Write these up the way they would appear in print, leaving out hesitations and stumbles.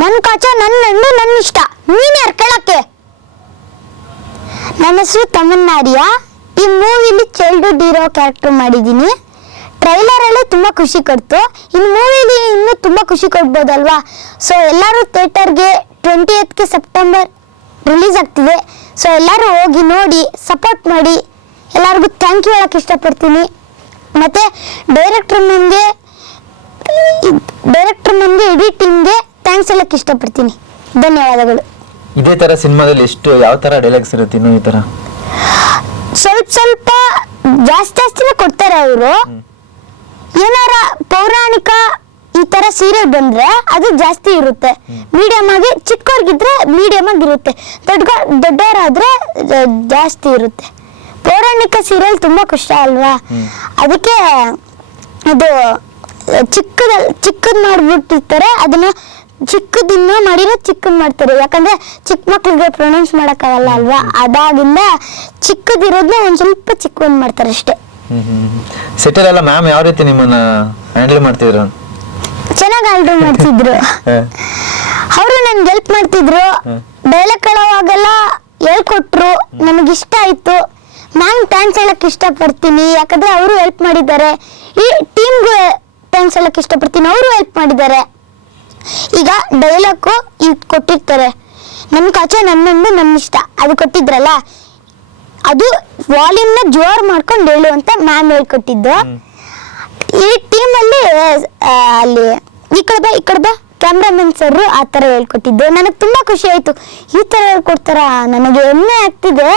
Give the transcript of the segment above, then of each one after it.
ನನ್ ಕಾಚ ನನ್ನ ಹಣ್ಣು ನನ್ನ ಇಷ್ಟ, ನೀನ್ ಯಾರು ಕೇಳಕ್ಕೆ? ನನ್ನ ಹೆಸರು ತಮನ್ನಾರಿಯಾ. ಈ ಮೂವಿಲಿ ಚೈಲ್ಡ್ಹುಡ್ ಹೀರೋ ಕ್ಯಾರೆಕ್ಟರ್ ಮಾಡಿದ್ದೀನಿ. ಟ್ರೈಲರ್ ಅಲ್ಲಿ ತುಂಬಾ ಖುಷಿ ಕೊಡ್ತು, ಇನ್ನು ಮೂವಿಲಿ ಇನ್ನೂ ತುಂಬಾ ಖುಷಿ ಕೊಡ್ಬೋದಲ್ವಾ. ಸೊ ಎಲ್ಲರೂ ಥಿಯೇಟರ್ಗೆ 28th ಸೆಪ್ಟೆಂಬರ್ ರಿಲೀಸ್ ಆಗ್ತಿದೆ. ಸೊ ಎಲ್ಲರೂ ಹೋಗಿ ನೋಡಿ ಸಪೋರ್ಟ್ ಮಾಡಿ. ಎಲ್ಲರಿಗೂ ಥ್ಯಾಂಕ್ ಯು ಹೇಳಕ್ಕೆ ಇಷ್ಟಪಡ್ತೀನಿ. ಮತ್ತೆ ಡೈರೆಕ್ಟರ್ ನನಗೆ ಇಡೀ ಟೀಮ್ಗೆ ಥ್ಯಾಂಕ್ಸ್ ಹೇಳಕ್ಕೆ ಇಷ್ಟಪಡ್ತೀನಿ. ಧನ್ಯವಾದಗಳು. ಇದೇ ತರ ಸಿನಿಮಾದಲ್ಲಿ ಎಷ್ಟು ಯಾವ ತರ ಡೈಲಾಗ್ಸ್ ಇರುತ್ತೆ? ಇನ್ನು ಈ ತರ ಸ್ವಲ್ಪ ಜಾಸ್ತಿನೇ ಕೊಡ್ತಾರೆ ಅವರು. ಏನಾರ ಪೌರಾಣಿಕ ಈ ತರ ಸೀರಿಯಲ್ ಬಂದ್ರೆ ಅದು ಜಾಸ್ತಿ ಇರುತ್ತೆ. ಮೀಡಿಯಂ ಆಗಿ ಚಿಕ್ಕವ್ರಿಗಿದ್ರೆ ಮೀಡಿಯಂ ಆಗಿರುತ್ತೆ, ದೊಡ್ಡವರಾದ್ರೆ ಜಾಸ್ತಿ ಇರುತ್ತೆ. ಪೌರಾಣಿಕ ಸೀರಿಯಲ್ ತುಂಬಾ ಕಷ್ಟ ಅಲ್ವಾ, ಅದಕ್ಕೆ ಅದು ಚಿಕ್ಕದ್ ಮಾಡ್ಬಿಟ್ಟಿರ್ತಾರೆ. ಅದನ್ನ ಚಿಕ್ಕದಿನ್ನ ಮಾಡಿರೋ ಚಿಕ್ಕದ್ ಮಾಡ್ತಾರೆ, ಯಾಕಂದ್ರೆ ಚಿಕ್ಕ ಮಕ್ಳಿಗೆ ಪ್ರೊನೌನ್ಸ್ ಮಾಡಕ್ಕಾಗಲ್ಲ ಅಲ್ವಾ. ಅದಾಗಿಂದ ಚಿಕ್ಕದಿರೋದನ್ನ ಒಂದ್ ಸ್ವಲ್ಪ ಚಿಕ್ಕದ್ ಮಾಡ್ತಾರೆ ಅಷ್ಟೇ. ಸೆಟಲ್ ಎಲ್ಲ ಮ್ಯಾಮ್ ಯಾವ ರೀತಿ ನಿಮ್ಮನ್ನ ಹ್ಯಾಂಡಲ್ ಮಾಡ್ತಿದ್ರು? ಚೆನ್ನಾಗಿ ಹ್ಯಾಂಡಲ್ ಮಾಡ್ತಿದ್ರು. ಅವರು ನನ್ಗೆ ಹೆಲ್ಪ್ ಮಾಡ್ತಿದ್ರು. ಡೈಲಾಗ್ ಹೇಳೋವಾಗೆಲ್ಲ ಹೇಳ್ಕೊಟ್ರು, ನನಗಿಷ್ಟ ಆಯ್ತು. ನಾನು ಥ್ಯಾಂಕ್ಸ್ ಹೇಳಕ್ ಇಷ್ಟಪಡ್ತೀನಿ, ಯಾಕಂದ್ರೆ ಅವರು ಹೆಲ್ಪ್ ಮಾಡಿದ್ದಾರೆ. ಈ ಟೀಮ್ಗೂ ಥ್ಯಾಂಕ್ಸ್ ಹೇಳಕ್ ಇಷ್ಟಪಡ್ತೀನಿ, ಅವರು ಹೆಲ್ಪ್ ಮಾಡಿದ್ದಾರೆ. ಈಗ ಡೈಲಾಗು ಇದು ಕೊಟ್ಟಿರ್ತಾರೆ, ನನ್ನ ಕಾಚ ನನ್ನೊಂದು ನನ್ನ ಇಷ್ಟ, ಅದು ಕೊಟ್ಟಿದ್ರಲ್ಲ, ಅದು ವಾಲ್ಯೂಮ್ನ ಜೋರ್ ಮಾಡ್ಕೊಂಡು ಹೇಳು ಅಂತ ಮ್ಯಾಮ್ ಹೇಳ್ಕೊಟ್ಟಿದ್ದು. ಈ ಟೀಮಲ್ಲಿ ಅಲ್ಲಿ ಈ ಕಡೆ ಬಾ ಕ್ಯಾಮ್ರಾಮನ್ ಸರ್ ಆ ಥರ ಹೇಳ್ಕೊಟ್ಟಿದ್ದು. ನನಗೆ ತುಂಬ ಖುಷಿ ಆಯಿತು. ಈ ಥರ ಹೇಳ್ಕೊಡ್ತಾರ, ನನಗೆ ಹೆಮ್ಮೆ ಆಗ್ತಿದೆ.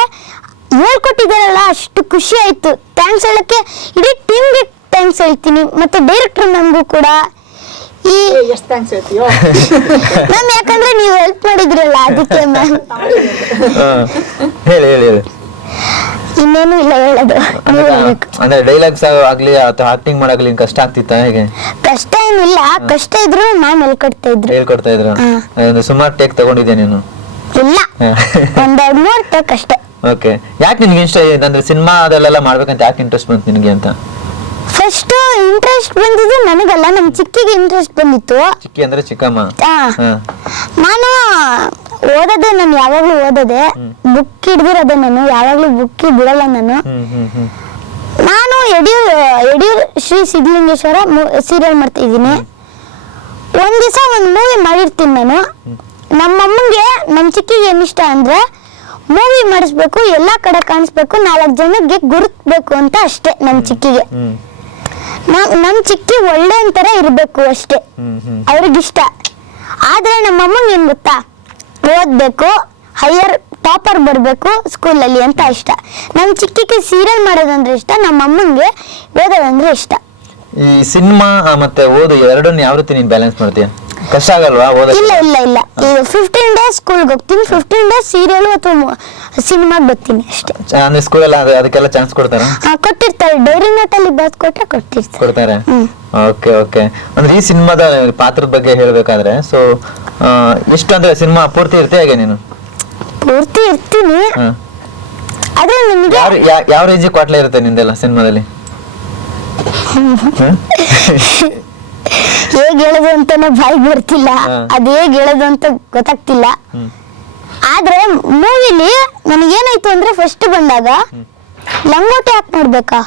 ಹೇಳ್ಕೊಟ್ಟಿದ್ದಾರಲ್ಲ ಅಷ್ಟು ಖುಷಿ ಆಯಿತು. ಥ್ಯಾಂಕ್ಸ್ ಹೇಳೋಕ್ಕೆ ಇಡೀ ಟೀಮ್ಗೆ ಥ್ಯಾಂಕ್ಸ್ ಹೇಳ್ತೀನಿ. ಮತ್ತು ಡೈರೆಕ್ಟರ್ ನಮಗೂ ಕೂಡ ಮ್ಯಾಮ್, ಯಾಕಂದ್ರೆ ನೀವು ಹೆಲ್ಪ್ ಮಾಡಿದ್ರಲ್ಲ ಅದಕ್ಕೆ ಮ್ಯಾಮ್. ಹೇಳಿ. ಇನ್ನೇನು ಇಲ್ಲ ಹೇಳೋದು. ಅಂದ್ರೆ ಡೈಲಾಗ್ಸ್ ಆಗ್ಲಿ ಅಥವಾ ಆಕ್ಟಿಂಗ್ ಮಾಡಾಗ್ಲಿ ಕಷ್ಟ ಆಗ್ತಿತ್ತ? ಹೇಗೆ? ಕಷ್ಟ ಏನಿಲ್ಲ, ಕಷ್ಟ ಇದ್ರು ಮ್ಯಾಮ್ ಹೇಳ್ಕೊಡ್ತಾ ಇದ್ರು. ಸುಮಾರು ಟೇಕ್ ತಗೊಂಡಿದ್ದೆ ನೀನು? ಇಲ್ಲ, ಒಂದೆರಡು 3 ಟೇಕ್ ಅಷ್ಟೇ. ಓಕೆ. ಯಾಕೆ ನಿನ್ಗೆ ಇಷ್ಟ ಅಂದ್ರೆ ಸಿನಿಮಾದಲ್ಲೆಲ್ಲ ಮಾಡ್ಬೇಕಂತ ಯಾಕೆ ಇಂಟ್ರೆಸ್ಟ್ ಬಂತು ನಿನಗೆ ಅಂತ? ಫಸ್ಟ್ ಇಂಟ್ರೆಸ್ಟ್ ಬಂದಿದ್ದು ನನಗಲ್ಲ, ನಮ್ ಚಿಕ್ಕಿಗೆ ಇಂಟ್ರೆಸ್ಟ್ ಬಂದಿತ್ತು. ಚಿಕ್ಕಿ ಅಂದ್ರೆ ಚಿಕ್ಕಮ್ಮ. ನಾನು ಓದೋದೇ, ನಾನು ಯಾವಾಗ್ಲೂ ಓದೋದೆ, ಬುಕ್ ಹಿಡ್ದಿರೋದೆ, ನಾನು ಯಾವಾಗ್ಲೂ ಬುಕ್ ಬಿಡಲ್ಲ ನಾನು. ನಾನು ಯಡಿಯೂರು ಶ್ರೀ ಸಿದ್ಧಲಿಂಗೇಶ್ವರ ಸೀರಿಯಲ್ ಮಾಡ್ತಾ ಇದ್ದೀನಿ. ಒಂದ್ ದಿವಸ ಒಂದ್ ಮೂವಿ ಮಾಡಿರ್ತೀನಿ ನಾನು. ನಮ್ಮಮ್ಮಂಗೆ ನಮ್ ಚಿಕ್ಕಿಗೆ ಏನಿಷ್ಟ ಅಂದ್ರೆ ಮೂವಿ ಮಾಡಿಸ್ಬೇಕು, ಎಲ್ಲಾ ಕಡೆ ಕಾಣಿಸ್ಬೇಕು, 4 ಜನಕ್ಕೆ ಗುರುತ್ಬೇಕು ಅಂತ ಅಷ್ಟೇ ನಮ್ ಚಿಕ್ಕಿಗೆ. ನಮ್ ಚಿಕ್ಕಿ ಒಳ್ಳೆ ಅಂತರ ಇರ್ಬೇಕು ಅಷ್ಟೇ ಅವ್ರಿಗಿಷ್ಟ. ಆದ್ರೆ ನಮ್ಮಮ್ಮಂಗೆ ಏನ್ ಗೊತ್ತಾ, ಓದ್ಬೇಕು, ಹೈಯರ್ ಟಾಪರ್ ಬರ್ಬೇಕು ಸ್ಕೂಲಲ್ಲಿ ಅಂತ ಇಷ್ಟ. ನಮ್ ಚಿಕ್ಕಿಗೆ ಸೀರಿಯಲ್ ಮಾಡೋದಂದ್ರೆ ಇಷ್ಟ, ನಮ್ಮಮ್ಮಂಗೆ ಓದೋದಂದ್ರೆ ಇಷ್ಟ. ಈ ಸಿನಿಮಾ ಮತ್ತೆ ಓದು ಎರಡನ್ನ ಯಾವ ರೀತಿ ನೀನ್ ಬ್ಯಾಲೆನ್ಸ್ ಮಾಡ್ತೀಯ? ಕಷ್ಟ ಆಗಲ್ವಾ ಓದಕ್ಕೆ? ಇಲ್ಲ. 15 ಡೇಸ್ ಸ್ಕೂಲ್ಗೆ ಹೋಗ್ತೀನಿ, 15 ಡೇಸ್ ಸೀರಿಯಲ್ ಅಥವಾ ಸಿನಿಮಾಗೆ ಬರ್ತೀನಿ ಅಷ್ಟೇ. ಅಂದ್ರೆ ಸ್ಕೂಲಲ್ಲಿ ಅದಕ್ಕೆಲ್ಲ ಚಾನ್ಸ್ ಕೊಡ್ತಾರ? ಕೊಟ್ಟಿರ್ತಾರೆ, ಡೈರಿ ನೋಟ್ ಅಲ್ಲಿ ಬರ್ದು ಕೊಡ್ತಾರೆ. ಓಕೆ. ಅಂದ್ರೆ ಈ ಸಿನಿಮಾದ ಪಾತ್ರದ ಬಗ್ಗೆ ಹೇಳ್ಬೇಕಾದ್ರೆ, ಸೊ ಎಷ್ಟು ಅಂದ್ರೆ ಸಿನಿಮಾ ಪೂರ್ತಿ ಇರ್ತೀಯ ಹೇಗೆ ನೀನು? ಪೂರ್ತಿ ಇರ್ತೀನಿ. ಆದ್ರೆ ನಿಮಗೆ ಯಾವ ರೇಂಜ್ ಕ್ವಾಟ್ಲೆ ಇರುತ್ತೆ ನಿಂದೆಲ್ಲ ಸಿನಿಮಾದಲ್ಲಿ? ಹೇಗ್ ಹೇಳೋದು ಅಂತಾನೆ ಬಾಯಿಗೆ ಬರ್ತಿಲ್ಲ, ಅದ್ ಹೇಗ್ ಹೇಳೋದು ಅಂತ ಗೊತ್ತಾಗ್ತಿಲ್ಲ. ಆದ್ರೆ ಮೂವಿಲಿ ನನಗೇನಾಯ್ತು ಅಂದ್ರೆ, ಫಸ್ಟ್ ಬಂದಾಗ ಲಂಗೋಟಿ ಹಾಕ್ ನೋಡ್ಬೇಕಾ,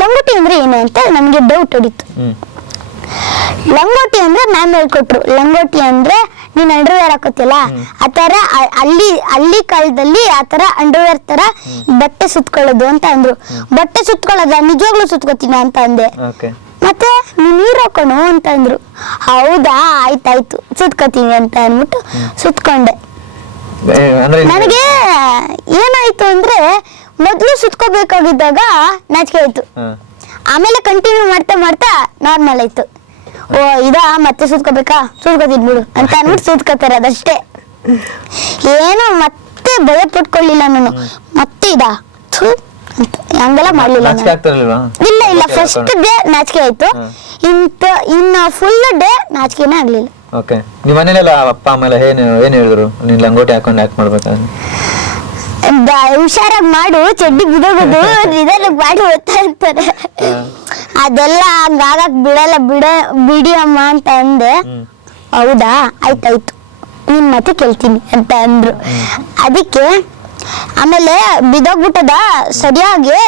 ಲಂಗೋಟಿ ಅಂದ್ರೆ ಏನು ಅಂತ ನನ್ಗೆ ಡೌಟ್ ಹೊಡಿತು. ಲಂಗೋಟಿ ಅಂದ್ರೆ ಮ್ಯಾಮ್ ಹೇಳ್ಕೊಟ್ರು, ಲಂಗೋಟಿ ಅಂದ್ರೆ ನೀನ್ ಅಂಡರ್ವೇರ್ ಹಾಕೋತಿಯಲ್ಲ ಆತರ, ಅಲ್ಲಿ ಕಾಲದಲ್ಲಿ ಆತರ ಅಂಡರ್ವೇರ್ ತರ ಬಟ್ಟೆ ಸುತ್ಕೊಳ್ಳೋದು ಅಂತ ಅಂದ್ರು. ಬಟ್ಟೆ ಸುತ್ಕೊಳ್ಳೋದ, ನಿಜವಾಗ್ಲೂ ಸುತ್ಕೋತೀನ ಅಂತ ಅಂದೆ. ಮತ್ತೆ ನೀರ್ ಹಾಕೋಣ ಅಂತ ಅಂದ್ರು. ಹೌದಾ, ಆಯ್ತಾಯ್ತು ಸುತ್ಕೋತೀನಿ ಅಂತ ಅಂದ್ಬಿಟ್ಟು ಸುತ್ಕೊಂಡೆ. ನನಗೆ ಏನಾಯ್ತು ಅಂದ್ರೆ, ಮೊದ್ಲು ಸುತ್ಕೋಬೇಕಾಗಿದ್ದಾಗ ನಾಚಿಕೆ ಆಯ್ತು, ಆಮೇಲೆ ಕಂಟಿನ್ಯೂ ಮಾಡ್ತಾ ನಾರ್ಮಲ್ ಆಯ್ತು. ಓ ಇದಾ, ಮತ್ತೆ ಸುತ್ಕೋಬೇಕಾ, ಸುತ್ಕೋತೀನಿ ಬಿಡು ಅಂತ ಅಂದ್ಬಿಟ್ಟು ಸುತ್ಕೋತಾರೆ ಅದಷ್ಟೇ. ಏನೋ ಮತ್ತೆ ಭಯ ಪಟ್ಕೊಳ್ಳಿಲ್ಲ ನಾನು. ಮತ್ತೆ ಇದಾ ಹಂಗೆಲ್ಲ ಮಾಡ್ಲಿಲ್ಲ. ಇಲ್ಲ, ಫಸ್ಟ್ ಡೇ ನಾಚಿಕೆ ಆಯ್ತು, ಇನ್ನ ಫುಲ್ ಡೇ ನಾಚಿಕೆನೇ ಆಗ್ಲಿಲ್ಲ. ಓಕೆ. ನಿಮ್ಮ ಮನೇಲೆಲ್ಲ ಅಪ್ಪ ಅಮ್ಮ ಏನ್ ಹೇಳಿದ್ರು ನೀನ್ ಲಂಗೋಟಿ ಹಾಕೊಂಡು ಆಕ್ಟ್ ಮಾಡ್ಬೇಕಾದ್ರೆ? ಹುಷಾರಾಗಿ ಮಾಡು, ಚಡ್ಡಿ ಬಿದೋಗೋದು ನಿಧಾನಕ್ಕೆ ಮಾಡಿ ಓದ್ತಾ ಇರ್ತಾರೆ. ಅದೆಲ್ಲ ಹಂಗಾಗಕ್ ಬಿಡಿ ಅಮ್ಮ ಅಂತ ಅಂದೆ. ಹೌದಾ, ಆಯ್ತಾಯ್ತು, ನಿನ್ ಮತ್ತೆ ಕೇಳ್ತೀನಿ ಅಂತ ಅಂದ್ರು. ಅದಕ್ಕೆ ಆಮೇಲೆ ಬಿದೋಗ್ಬಿಟ್ಟದ, ಸರಿಯಾಗಿ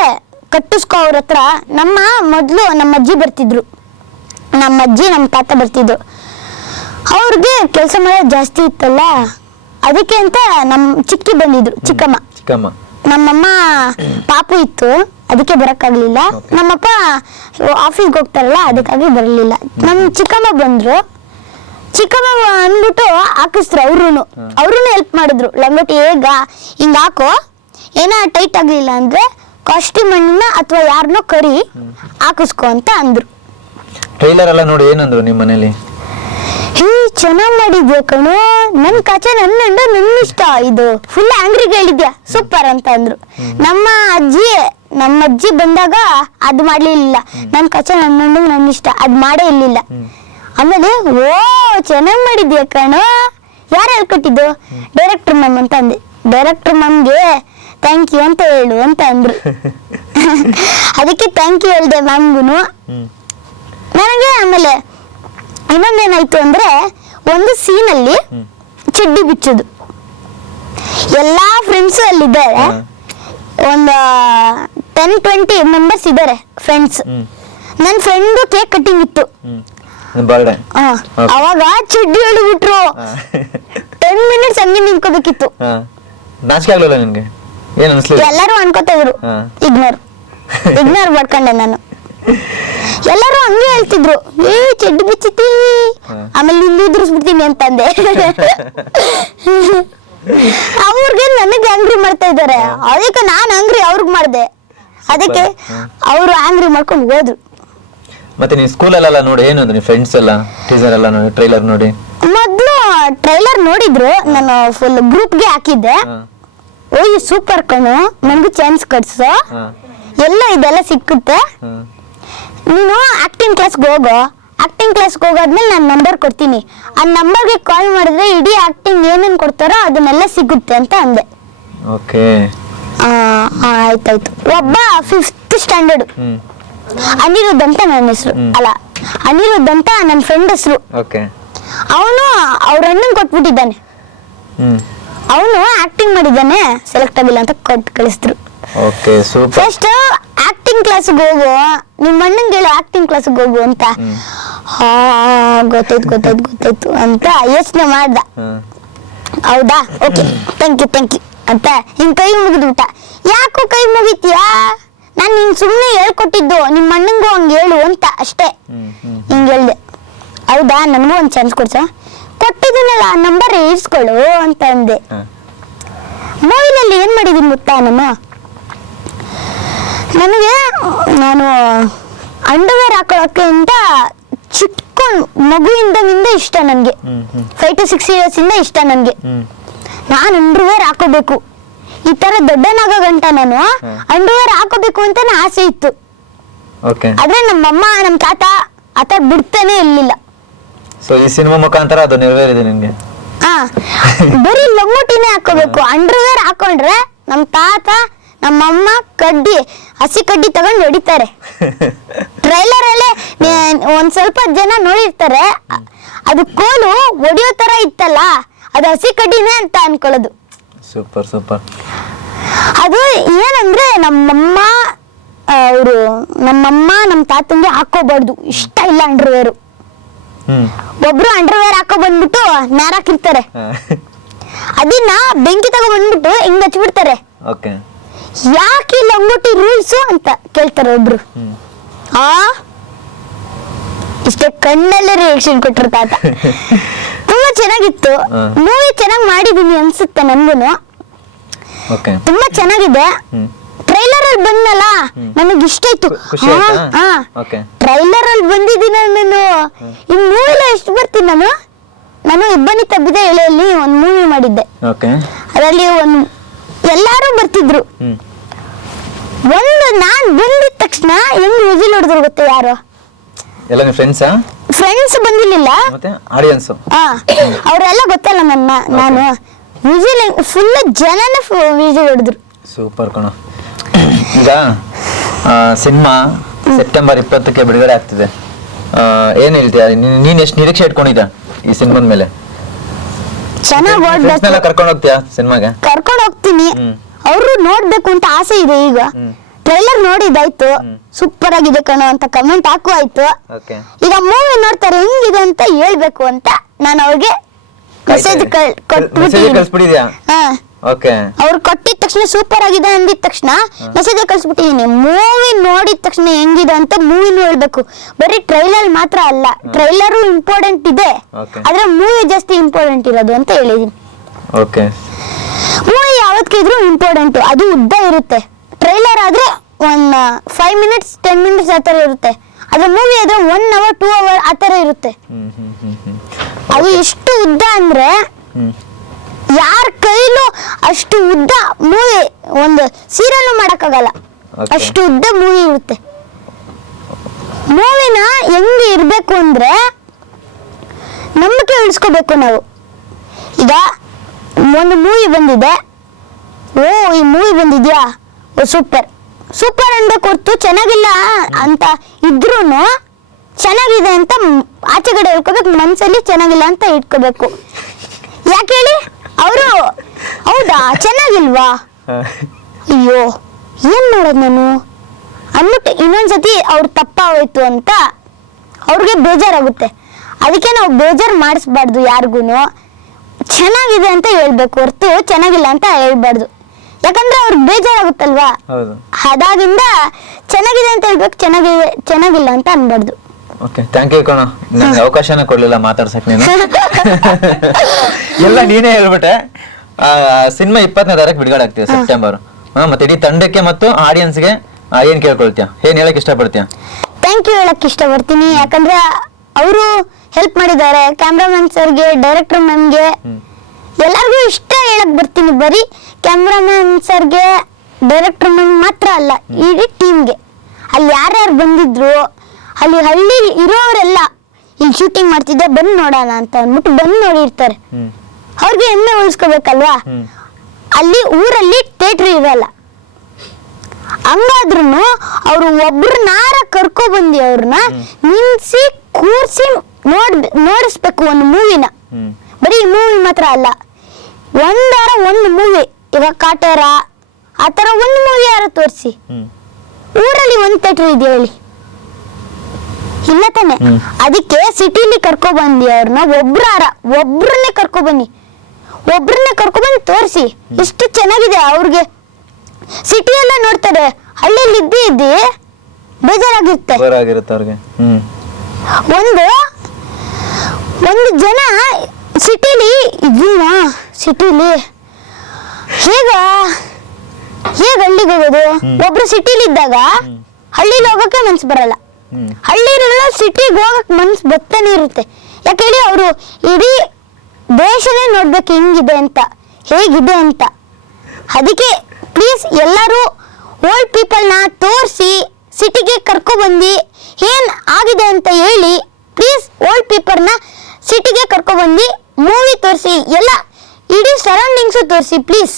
ಕಟ್ಟಿಸ್ಕೊ ಅವ್ರ ಹತ್ರ. ಮೊದ್ಲು ನಮ್ಮ ಅಜ್ಜಿ ಬರ್ತಿದ್ರು, ನಮ್ಮ ಅಜ್ಜಿ ನಮ್ಮ ತಾತ ಬರ್ತಿದ್ರು. ಅವ್ರಿಗೆ ಕೆಲಸ ಮಾಡೋದು ಜಾಸ್ತಿ ಇತ್ತಲ್ಲ, ಅದಕ್ಕೆ ಅಂತ ನಮ್ಮ ಚಿಕ್ಕಿ ಬಂದಿದ್ರು, ಚಿಕ್ಕಮ್ಮ. ನಮ್ಮಮ್ಮ ಪಾಪು ಇತ್ತು, ಅದಕ್ಕೆ ಬರಕ್ಕಾಗ್ಲಿಲ್ಲ. ನಮ್ಮಪ್ಪ ಆಫೀಸ್ಗೆ ಹೋಗ್ತಾರಲ್ಲ, ಅದಕ್ಕಾಗಿ ಬರಲಿಲ್ಲ. ನಮ್ಮ ಚಿಕ್ಕಮ್ಮ ಬಂದ್ರು. ಚಿಕ್ಕಮ್ಮ ಅಂದ್ಬಿಟ್ಟು ಹಾಕಿಸ್ರು. ಅವ್ರೂ ಹೆಲ್ಪ್ ಮಾಡಿದ್ರು. ಲಂಗೋಟಿ ಹಿಂಗ ಹಾಕೋ, ಏನೋ ಟೈಟ್ ಆಗ್ಲಿಲ್ಲ ಅಂದ್ರೆ ಕಾಸ್ಟ್ಯೂಮ್ ಅನ್ನ ಅಥವಾ ಯಾರನ್ನೋ ಕರಿ ಹಾಕಿಸ್ಕೊ ಅಂತ ಅಂದ್ರು. ಟ್ರೈಲರ್ ಎಲ್ಲ ನೋಡಿ ಏನಂದ್ರು ನಿಮ್ಮ ಮನೇಲಿ? ಚೆನ್ನಾಗ್ ಮಾಡಿದ್ಯಾ ಕಣೋ, ನನ್ ಕಚ ನನ್ನ ಇಷ್ಟ, ಇದು ಫುಲ್ ಆಂಗ್ರಿಗೆ ಹೇಳಿದ್ಯಾ, ಸೂಪರ್ ಅಂತ ಅಂದ್ರು. ನಮ್ಮ ಅಜ್ಜಿ ಬಂದಾಗ ಅದು ಮಾಡ್ಲಿಲ್ಲ. ನನ್ ಕಚ ನನ್ನ ಇಷ್ಟ, ಅದ್ ಮಾಡೇ ಇರ್ಲಿಲ್ಲ. ಆಮೇಲೆ ಓ ಚೆನ್ನಾಗ್ ಮಾಡಿದ್ಯಾ ಕಣೋ, ಯಾರು ಹೇಳ್ಕೊಟ್ಟಿದ್ದು? ಡೈರೆಕ್ಟರ್ ಮ್ಯಾಮ್ ಅಂತ ಅಂದೆ. ಡೈರೆಕ್ಟರ್ ಮ್ಯಾಮ್ಗೆ ಥ್ಯಾಂಕ್ ಯು ಅಂತ ಹೇಳು ಅಂತ ಅಂದ್ರು. ಅದಕ್ಕೆ ಥ್ಯಾಂಕ್ ಯು ಹೇಳ್ದೆ ಮ್ಯಾಮ್ಗುನು. ನನಗೆ ಆಮೇಲೆ ಇನ್ನೊಂದೇನಾಯ್ತು ಅಂದ್ರೆ, ಒಂದು ಸೀನಲ್ಲಿ ಚಡ್ಡಿ ಬಿಚ್ಚೋದು. ಎಲ್ಲಾ ಫ್ರೆಂಡ್ಸ್ ಅಲ್ಲಿದ್ದಾರೆ, ಒಂದು 10-20 ಮೆಂಬರ್ಸ್ ಇದ್ದಾರೆ ಫ್ರೆಂಡ್ಸ್. ನನ್ನ ಫ್ರೆಂಡ್ ಕೇಕ್ ಕಟ್ಟಿಂಗ್ ಇತ್ತು, ಅವಾಗ ಚಡ್ಡಿ ಹೇಳಿಬಿಟ್ರು. 10 ಮಿನಿಟ್ಸ್ ಹಂಗೆ ನಿಂತ್ಕೋಬೇಕಿತ್ತು. ಎಲ್ಲರೂ ಅನ್ಕೋತಾ ಇದ್ರು, ಇಗ್ನೋರ್ ಮಾಡ್ಕೊಂಡೆ ನಾನು. ಎಲ್ಲರೂ ಹಂಗೆ ಹೇಳ್ತಿದ್ರು, ಚಡ್ಡಿ ಬಿಚ್ಚತಿ, ಆಮೇಲೆ ಇಲ್ಲಿ ಉದುರಿಸ್ಬಿಡ್ತೀನಿ ಅಂತಂದೆ. ಅವ್ರಿಗೆ ನನಗೆ ಆಂಗ್ರಿ ಮಾಡ್ತಾ ಇದ್ದಾರೆ, ಅದಕ್ಕೆ ನಾನು ಆಂಗ್ರಿ ಅವ್ರಿಗೆ ಮಾಡ್ದೆ. ಅದಕ್ಕೆ ಅವರು ಆಂಗ್ರಿ ಮಾಡ್ಕೊಂಡು ಹೋದ್ರು. ಮತ್ತೆ ನೀವು ಸ್ಕೂಲಲ್ಲೆಲ್ಲ ನೋಡಿ ಏನು ಅಂದ್ರೆ ಫ್ರೆಂಡ್ಸ್ ಎಲ್ಲ ಟೀಚರ್ ಎಲ್ಲ ನೋಡಿ ಟ್ರೈಲರ್ ನೋಡಿ? ಮೊದ್ಲು ಟ್ರೈಲರ್ ನೋಡಿದ್ರು, ನಾನು ಫುಲ್ ಗ್ರೂಪ್ಗೆ ಹಾಕಿದ್ದೆ. ಓಯ್ ಸೂಪರ್ ಕಣು, ನನಗೂ ಚಾನ್ಸ್ ಕೊಡ್ಸು, ಎಲ್ಲ ಇದೆಲ್ಲ ಸಿಕ್ಕುತ್ತೆ, ನೀನು ಆಕ್ಟಿಂಗ್ ಕ್ಲಾಸ್ಗೆ ಹೋಗೋ, ಆಕ್ಟಿಂಗ್ ಕ್ಲಾಸ್ಗೆ ಹೋಗಾದ್ಮೇಲೆ ನಾನು ನಂಬರ್ ಕೊಡ್ತೀನಿ, ಆ ನಂಬರ್ಗೆ ಕಾಲ್ ಮಾಡಿದ್ರೆ ಇಡೀ ಆಕ್ಟಿಂಗ್ ಏನೇನು ಕೊಡ್ತಾರೋ ಅದನ್ನೆಲ್ಲ ಸಿಗುತ್ತೆ ಅಂತ ಅಂದೆ. ಓಕೆ, ಆಯ್ತಾಯ್ತು. ಒಬ್ಬ 5th ಸ್ಟ್ಯಾಂಡರ್ಡ್, ಅನಿರುದ್ಧ್ ಅಂತ ನನ್ನ ಹೆಸರು, ಅಲ್ಲ ಅನಿರುದ್ಧ್ ಅಂತ ನನ್ನ ಫ್ರೆಂಡ್ ಹೆಸರು. ಅವನು ಅವ್ರ ಅಣ್ಣನ್ ಕೊಟ್ಬಿಟ್ಟಿದ್ದಾನೆ, ಅವನು ಆಕ್ಟಿಂಗ್ ಮಾಡಿದ್ದಾನೆ, ಸೆಲೆಕ್ಟ್ ಆಗಿಲ್ಲ ಅಂತ ಕೊಟ್ಟು ಕಳಿಸಿದ್ರು. ಫಸ್ಟ್ ಆಕ್ಟಿಂಗ್ ಕ್ಲಾಸ್ಗೆ ಹೋಗು, ನಿಮ್ಮ ಅಣ್ಣಂಗೆ ಹೇಳು ಆಕ್ಟಿಂಗ್ ಕ್ಲಾಸ್ಗೆ ಹೋಗು ಅಂತ. ಗೊತ್ತಾಯ್ತು ಅಂತ ಯೋಚನೆ ಮಾಡ್ದ. ಹೌದಾ, ಓಕೆ ಥ್ಯಾಂಕ್ ಯು ಅಂತ ಹಿಂಗ್ ಕೈ ಮುಗಿದ್ಬಿಟ್ಟ. ಯಾಕೋ ಕೈ ಮುಗಿತೀಯಾ, ನಾನು ನಿನ್ ಸುಮ್ಮನೆ ಹೇಳ್ಕೊಟ್ಟಿದ್ದು, ನಿಮ್ಮ ಅಣ್ಣಂಗೂ ಹಂಗೆ ಹೇಳು ಅಂತ ಅಷ್ಟೇ. ಹಿಂಗೆ ಹೇಳ್ದೆ. ಹೌದಾ, ನನಗೂ ಒಂದು ಚಾನ್ಸ್ ಕೊಟ್ಟಿದ್ದೀನಲ್ಲ, ನಂಬರ್ ಇರಿಸ್ಕೊಳ್ಳು ಅಂತ ಅಂದೆ. ಮೂವಿನಲ್ಲಿ ಏನ್ ಮಾಡಿದೀನಿ ಗೊತ್ತಾ, ನಾನು ಅಂಡರ್ವೇರ್ ಹಾಕೊಳ್ಳೋಕೆ ಅಂತ ಚಿಕ್ಕ ಮಗುವಿಂದ ಇಷ್ಟ ನನಗೆ. 5 to 6 years ಇಂದ ಇಷ್ಟ ನನಗೆ. ನಾನು ಅಂಡರ್ವೇರ್ ಹಾಕೋಬೇಕು, ಈ ತರ ದೊಡ್ಡನಾಗೋ ಗಂಟ ನಾನು ಅಂಡರ್ವೇರ್ ಹಾಕೋಬೇಕು ಅಂತ ಆಸೆ ಇತ್ತು. ಆದ್ರೆ ನಮ್ಮಮ್ಮ ನಮ್ಮ ತಾತ ಆತ ಬಿಡ್ತಾನೆ ಇರ್ಲಿಲ್ಲ. ಸೊ ಈ ಸಿನಿಮಾ ಮುಖಾಂತರ ಅದು ನೆರವೇರಿದೆ ನಿಮಗೆ? ಬರೀ ಲಂಗೋಟಿನೇ ಹಾಕೋಬೇಕು, ಅಂಡರ್ವೇರ್ ಹಾಕೊಂಡ್ರೆ ನಮ್ಮ ತಾತ ನಮ್ಮಮ್ಮ ಹಸಿ ಕಡ್ಡಿ ತಗೊಂಡು ಹೊಡಿತಾರೆ. ಟ್ರೈಲರ್ ಅಲ್ಲೇ ಒಂದ್ ಸ್ವಲ್ಪ ಜನ ನೋಡಿರ್ತಾರೆ, ಅದು ಕೋಲು ಹೊಡಿಯೋ ತರ ಇತ್ತಲ್ಲ, ಅದು ಹಸಿ ಕಡ್ಡಿನೇ ಅಂತ ಅನ್ಕೊಳ್ಳೋದು. ಸೂಪರ್. ಅದು ಏನಂದ್ರೆ ನಮ್ಮಮ್ಮ ನಮ್ಮ ತಾತಂಗೆ ಹಾಕೋಬಾರ್ದು, ಇಷ್ಟ ಇಲ್ಲ ಅಂಡರ್ವೇರು. ಒಬ್ರು ಅಂಡರ್ವೇರ್ ಹಾಕೋ ಬಂದ್ಬಿಟ್ಟು ನಾರಾಕಿರ್ತಾರೆ, ಅದನ್ನ ಬೆಂಕಿ ತಗೋ ಬಂದ್ಬಿಟ್ಟು ಹಿಂಗ್ ಹಚ್ಬಿಡ್ತಾರೆ. ಯಾಕೆ ಲಂಗೋಟಿ ರೂಲ್ಸ್ ಅಂತ ಕೇಳ್ತಾರೆ ಒಬ್ರು. ಇಷ್ಟೇ ಕಣ್ಣಲ್ಲೇ ರಿಯಾಕ್ಷನ್ ಕೊಟ್ಟರು ತಾತ. ತುಂಬಾ ಚೆನ್ನಾಗಿತ್ತು ಮೂವಿ, ಚೆನ್ನಾಗಿ ಮಾಡಿದೀನಿ ಅನ್ಸುತ್ತೆ ನನ್ಗೂನು. ತುಂಬಾ ಚೆನ್ನಾಗಿದೆ. ಟ್ರೈಲರ್ ಅಲ್ಲಿ ಬಂದಲ್ಲ, ನನಗೆ ಇಷ್ಟ ಆಯ್ತು. ಟ್ರೈಲರ್ ಅಲ್ಲಿ ಬಂದಿದ್ದೀನಿ ನಾನು. ಈ ಮೂವಿಲ ಎಷ್ಟು ಬರ್ತೀನಿ ನಾನು ಇಬ್ಬನಿ ತಬ್ಬಿದೆ ಎಳೆಯಲ್ಲಿ ಒಂದು ಮೂವಿ ಮಾಡಿದ್ದೆ. ಅದರಲ್ಲಿ ಎಲ್ಲಾರು ಬರ್ತಿದ್ರು. ನಾನ್ ಬಂದಿದ ತಕ್ಷಣ ಹೆಂಗ್ ವಿಜಿಲ್ ಹೊಡೆದ್ರು ಗೊತ್ತಾ? ಯಾರು ಫ್ರೆಂಡ್ಸ್ ಬಂದಿರ್ಲಿಲ್ಲ, ಅವರೆಲ್ಲ ಗೊತ್ತಲ್ಲ ನಾನು ವಿಜಿಲ್ ಫುಲ್ ಜನನ ವಿಜಿಲ್ ಹೊಡೆದ್ರು. ಸೂಪರ್ ಕಣ. ಈಗ ಸಿನಿಮಾ ಸೆಪ್ಟೆಂಬರ್ 20ಕ್ಕೆ ಬಿಡುಗಡೆ ಆಗ್ತಿದೆ. ಏನ್ ಹೇಳ್ತೀಯ, ನೀನ್ ಎಷ್ಟು ನಿರೀಕ್ಷೆ ಇಟ್ಕೊಂಡಿದ್ಯಾ ಈ ಸಿನಿಮಾದ ಮೇಲೆ? ಚೆನ್ನಾಗಿ ಓಡ್ಬೇಕು, ಕರ್ಕೊಂಡು ಹೋಗ್ತೀಯಾ ಸಿನಿಮಾಗೆ? ಕರ್ಕೊಂಡು ಹೋಗ್ತೀನಿ. ಅವರು ನೋಡ್ಬೇಕು ಅಂತ ಆಸೆ ಇದೆ. ಈಗ ಟ್ರೈಲರ್ ನೋಡಿದಾಯ್ತು, ಸೂಪರ್ ಆಗಿದೆ ಕಣೋ ಅಂತ ಕಮೆಂಟ್ ಹಾಕು ಆಯ್ತು. ಈಗ ಮೂವಿ ನೋಡ್ತಾರೆ ಹೆಂಗಿದೆ ಅಂತ ಹೇಳ್ಬೇಕು ಅಂತ ನಾನು ಅವ್ರಿಗೆ ಮೆಸೇಜ್ ಕಳ್ಸ್ಬಿಟ್ಟಿದ್ಯಾ? ಅವ್ರು ಕೊಟ್ಟಿದ ತಕ್ಷಣ ಸೂಪರ್ ಆಗಿದೆ ಅಂದಿದ ತಕ್ಷಣ ಮೆಸೇಜ್ ಕಳ್ಸ್ಬಿಟ್ಟಿದೀನಿ. ಮೂವಿ ನೋಡಿದ ತಕ್ಷಣ ಹೆಂಗಿದೆ ಅಂತ ಮೂವಿನೂ ಹೇಳ್ಬೇಕು, ಬರೀ ಟ್ರೈಲರ್ ಮಾತ್ರ ಅಲ್ಲ. ಟ್ರೈಲರು ಇಂಪಾರ್ಟೆಂಟ್ ಇದೆ, ಆದ್ರೆ ಮೂವಿ ಜಾಸ್ತಿ ಇಂಪಾರ್ಟೆಂಟ್ ಇರೋದು ಅಂತ ಹೇಳಿದೀನಿ. ಮೂವಿ ಯಾವತ್ತಿದ್ರು ಇಂಪಾರ್ಟೆಂಟ್, ಅದು ಉದ್ದ ಇರುತ್ತೆ. ಟ್ರೈಲರ್ ಆದ್ರೆ 5 minutes 10 minutes ಆತರ ಇರುತ್ತೆ, ಅದ್ರ ಮೂವಿ ಆದ್ರೆ 1 hour 2 hour ಆತರ ಇರುತ್ತೆ. ಅದು ಎಷ್ಟು ಉದ್ದ ಅಂದ್ರೆ ಯಾರ ಕೈಲೂ ಅಷ್ಟು ಉದ್ದ ಮೂವಿ ಒಂದು ಸೀರಿಯಲ್ ಮಾಡಕ್ಕಾಗಲ್ಲ, ಅಷ್ಟು ಉದ್ದ ಮೂವಿ ಇರುತ್ತೆ. ಮೂವಿನ ಹೆಂಗೆ ಇರ್ಬೇಕು ಅಂದ್ರೆ ನಂಬಿಕೆ ಉಳಿಸ್ಕೋಬೇಕು ನಾವು. ಈಗ ಒಂದು ಮೂವಿ ಬಂದಿದೆ, ಓ ಈ ಮೂವಿ ಬಂದಿದ್ಯಾ, ಓ ಸೂಪರ್ ಸೂಪರ್ ಅನ್ಬೇಕು ಹೊರ್ತು ಚೆನ್ನಾಗಿಲ್ಲ ಅಂತ ಇದ್ರೂನು ಚೆನ್ನಾಗಿದೆ ಅಂತ ಆಚೆಗಡೆ ಹೇಳ್ಕೋಬೇಕು, ಮನ್ಸಲ್ಲಿ ಚೆನ್ನಾಗಿಲ್ಲ ಅಂತ ಇಟ್ಕೋಬೇಕು. ಯಾಕೆ ಹೇಳಿ, ಅವರು ಹೌದಾ ಚೆನ್ನಾಗಿಲ್ವಾ, ಅಯ್ಯೋ ಏನ್ ಮಾಡೋದು ನಾನು ಅಂದ್ಬಿಟ್ಟು ಇನ್ನೊಂದ್ಸತಿ ಅವ್ರು ತಪ್ಪಾಗೋಯ್ತು ಅಂತ ಅವ್ರಿಗೆ ಬೇಜಾರಾಗುತ್ತೆ. ಅದಕ್ಕೆ ನಾವು ಬೇಜಾರು ಮಾಡಿಸ್ಬಾರ್ದು ಯಾರಿಗೂನು. ಚೆನ್ನಾಗಿದೆ ಅಂತ ಹೇಳ್ಬೇಕು ಹೊರ್ತು ಚೆನ್ನಾಗಿಲ್ಲ ಅಂತ ಹೇಳ್ಬಾರ್ದು, ಯಾಕಂದ್ರೆ ಅವ್ರಿಗೆ ಬೇಜಾರಾಗುತ್ತಲ್ವಾ. ಅದಾಗಿಂದ ಚೆನ್ನಾಗಿದೆ ಅಂತ ಹೇಳ್ಬೇಕು, ಚೆನ್ನಾಗಿಲ್ಲ ಅಂತ ಅನ್ಬಾರ್ದು. ಥ್ಯಾಂಕ್ ಯು ಕಣ, ನಂಗೆ ಅವಕಾಶನ ಕೊಡ್ಲಿಲ್ಲ ಮಾತಾಡ್ಸಕ್ ನೀನು. ಎಲ್ಲ ನೀನೇ ಹೇಳ್ಬಿಟ್ಟೆ. ಸಿನಿಮಾ 20ನೇ ತಾರೀಕು ಬಿಡುಗಡೆ ಆಗ್ತೀವಿ ಸೆಪ್ಟೆಂಬರ್. ಮತ್ತೆ ಇಡೀ ತಂಡಕ್ಕೆ ಮತ್ತು ಆಡಿಯನ್ಸ್ಗೆ ಏನ್ ಕೇಳ್ಕೊಳ್ತೀಯ, ಏನ್ ಹೇಳಕ್ ಇಷ್ಟಪಡ್ತೀಯ? ಥ್ಯಾಂಕ್ ಯು ಹೇಳಕ್ ಇಷ್ಟಪಡ್ತೀನಿ, ಯಾಕಂದ್ರೆ ಅವರು ಹೆಲ್ಪ್ ಮಾಡಿದ್ದಾರೆ. ಕ್ಯಾಮ್ರಾಮನ್ ಸರ್ಗೆ, ಡೈರೆಕ್ಟರ್ ಮ್ಯಾಮ್ಗೆ, ಎಲ್ಲರಿಗೂ ಇಷ್ಟ ಹೇಳಕ್ ಬರ್ತೀನಿ. ಬರೀ ಕ್ಯಾಮ್ರಾಮನ್ ಸರ್ಗೆ, ಡೈರೆಕ್ಟರ್ ಮ್ಯಾಮ್ ಮಾತ್ರ ಅಲ್ಲ, ಇಡೀ ಟೀಮ್ಗೆ. ಅಲ್ಲಿ ಯಾರ್ಯಾರು ಬಂದಿದ್ರು, ಅಲ್ಲಿ ಹಳ್ಳಿ ಇರೋರೆಲ್ಲ ಇಲ್ಲಿ ಶೂಟಿಂಗ್ ಮಾಡ್ತಿದ್ದೆ ಬಂದು ನೋಡೋಣ ಅಂತ ಅಂದ್ಬಿಟ್ಟು ಬಂದು ನೋಡಿರ್ತಾರೆ. ಅವ್ರಿಗೆ ಹೆಮ್ಮೆ ಉಳಿಸ್ಕೋಬೇಕಲ್ವಾ. ಅಲ್ಲಿ ಊರಲ್ಲಿ ಥಿಯೇಟರ್ ಇರಲ್ಲ, ಹಂಗಾದ್ರೂ ಅವರು ಒಬ್ರನ್ನಾರ ಕರ್ಕೊ ಬಂದು ಅವ್ರನ್ನ ನಿಲ್ಸಿ ಕೂರ್ಸಿ ನೋಡಿಸ್ಬೇಕು ಒಂದು ಮೂವಿನ. ಬರೀ ಮೂವಿ ಮಾತ್ರ ಅಲ್ಲ, ಒಂದು ಮೂವಿ, ಈಗ ಕಾಟೇರ ಆತರ ಒಂದು ಮೂವಿ ಯಾರು ತೋರಿಸಿ. ಊರಲ್ಲಿ ಒಂದು ಥಿಯೇಟರ್ ಇದೆಯಾ ಹೇಳಿ, ಇಲ್ಲ ತಾನೆ. ಅದಕ್ಕೆ ಸಿಟಿಲಿ ಕರ್ಕೊ ಬಂದಿ ಅವ್ರನ್ನ, ಒಬ್ರನ್ನೇ ಕರ್ಕೊ ಬನ್ನಿ ತೋರಿಸಿ. ಇಷ್ಟು ಚೆನ್ನಾಗಿದೆ. ಅವ್ರಿಗೆ ಸಿಟಿ ಎಲ್ಲ ನೋಡ್ತಾರೆ, ಹಳ್ಳಿಯಲ್ಲಿ ಇದ್ದಿ ಬೇಜಾರಾಗಿರುತ್ತೆ ಅವ್ರಿಗೆ. ಒಂದು ಜನ ಸಿಟಿಲಿ ಹೇಗೆ ಹಳ್ಳಿಗೆ ಹೋಗೋದು. ಒಬ್ರು ಸಿಟಿಲಿ ಇದ್ದಾಗ ಹಳ್ಳಿಲಿ ಹೋಗಕ್ಕೆ ಮನ್ಸು ಬರಲ್ಲ, ಹಳ್ಳಿರೆಲ್ಲ ಸಿಟಿಗೆ ಹೋಗಕ್ ಮನ್ಸು ಬರ್ತಾನೆ ಇರುತ್ತೆ. ಯಾಕೆ ಹೇಳಿ, ಅವರು ಇಡೀ ದೇಶನೇ ನೋಡ್ಬೇಕು ಹೆಂಗಿದೆ ಅಂತ, ಹೇಗಿದೆ ಅಂತ. ಅದಕ್ಕೆ ಪ್ಲೀಸ್ ಎಲ್ಲರೂ ಓಲ್ಡ್ ಪೀಪಲ್ನ ತೋರಿಸಿ ಸಿಟಿಗೆ ಕರ್ಕೊ ಬಂದು ಏನ್ ಆಗಿದೆ ಅಂತ ಹೇಳಿ. ಪ್ಲೀಸ್ ಓಲ್ಡ್ ಪೀಪಲ್ನ ಸಿಟಿಗೆ ಕರ್ಕೊ ಬಂದು ಮೂವಿ ತೋರಿಸಿ, ಎಲ್ಲ ಇಡೀ ಸರೌಂಡಿಂಗ್ಸು ತೋರಿಸಿ ಪ್ಲೀಸ್.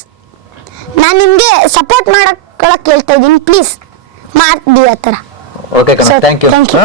ನಾನು ನಿಮ್ಗೆ ಸಪೋರ್ಟ್ ಮಾಡಕ್ ಹೇಳ್ತಾ ಇದ್ದೀನಿ, ಪ್ಲೀಸ್ ಮಾಡ್ತೀವಿ ಆ ಥರ. Okay, thank you.